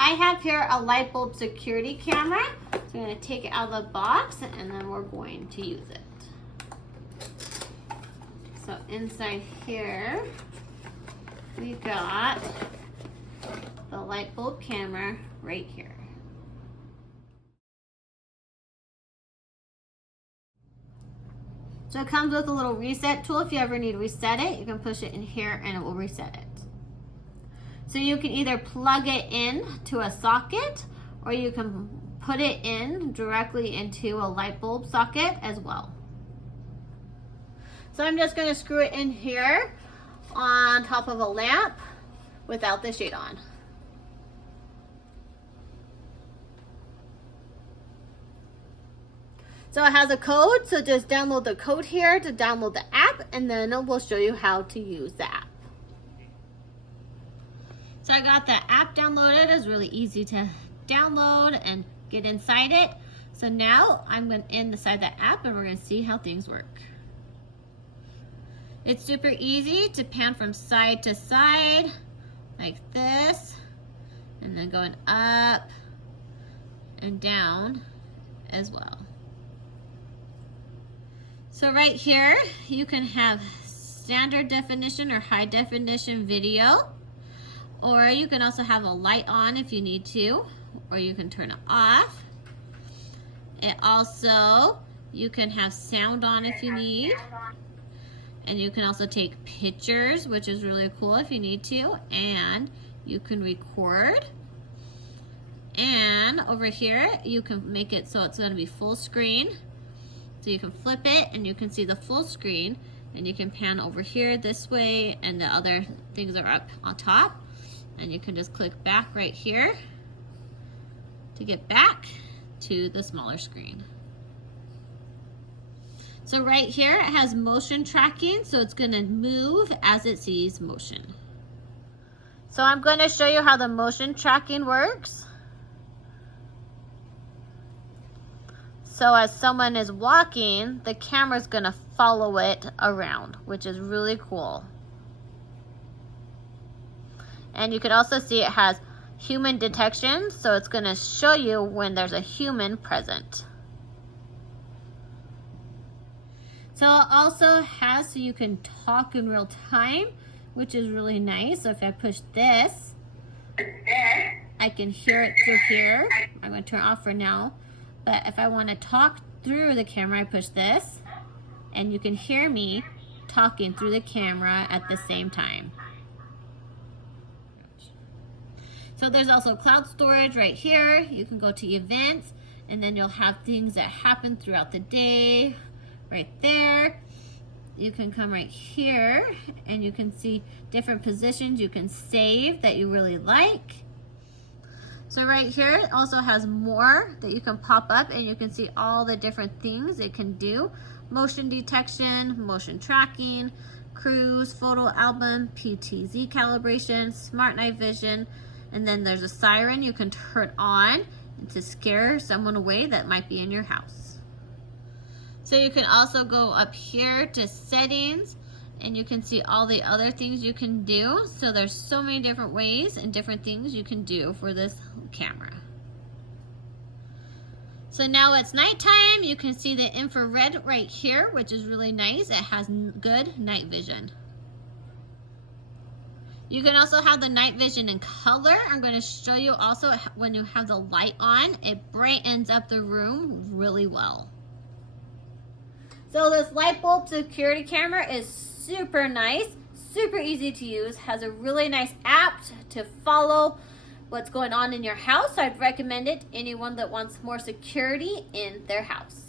I have here a light bulb security camera. So I'm going to take it out of the box and then we're going to use it. So inside here, we got the light bulb camera right here. So it comes with a little reset tool. If you ever need to reset it, you can push it in here and it will reset it. So you can either plug it in to a socket or you can put it in directly into a light bulb socket as well. So I'm just going to screw it in here on top of a lamp without the shade on. So it has a code, so just download the code here to download the app, and then we'll show you how to use the app. So I got the app downloaded. It's really easy to download and get inside it. So now I'm going inside the app and we're going to see how things work. It's super easy to pan from side to side like this, and then going up and down as well. So right here, you can have standard definition or high definition video, or you can also have a light on if you need to, or you can turn it off. It also, you can have sound on if you need, and you can also take pictures, which is really cool if you need to, and you can record. And over here, you can make it so it's going to be full screen. So you can flip it and you can see the full screen, and you can pan over here this way, and the other things are up on top. And you can just click back right here to get back to the smaller screen. So right here it has motion tracking, so it's going to move as it sees motion. So I'm going to show you how the motion tracking works. So as someone is walking, the camera's gonna follow it around, which is really cool. And you can also see it has human detection, so it's gonna show you when there's a human present. So it also has so you can talk in real time, which is really nice. So if I push this, I can hear it through here. I'm gonna turn it off for now. But if I want to talk through the camera, I push this, and you can hear me talking through the camera at the same time. So there's also cloud storage right here. You can go to events, and then you'll have things that happen throughout the day right there. You can come right here, and you can see different positions you can save that you really like. So right here, it also has more that you can pop up, and you can see all the different things it can do. Motion detection, motion tracking, cruise, photo album, PTZ calibration, smart night vision, and then there's a siren you can turn on to scare someone away that might be in your house. So you can also go up here to settings, and you can see all the other things you can do. So there's so many different ways and different things you can do for this camera. So now it's nighttime. You can see the infrared right here, which is really nice. It has good night vision. You can also have the night vision in color. I'm going to show you also when you have the light on, it brightens up the room really well. So this light bulb security camera is super nice, super easy to use, has a really nice app to follow what's going on in your house. I'd recommend it to anyone that wants more security in their house.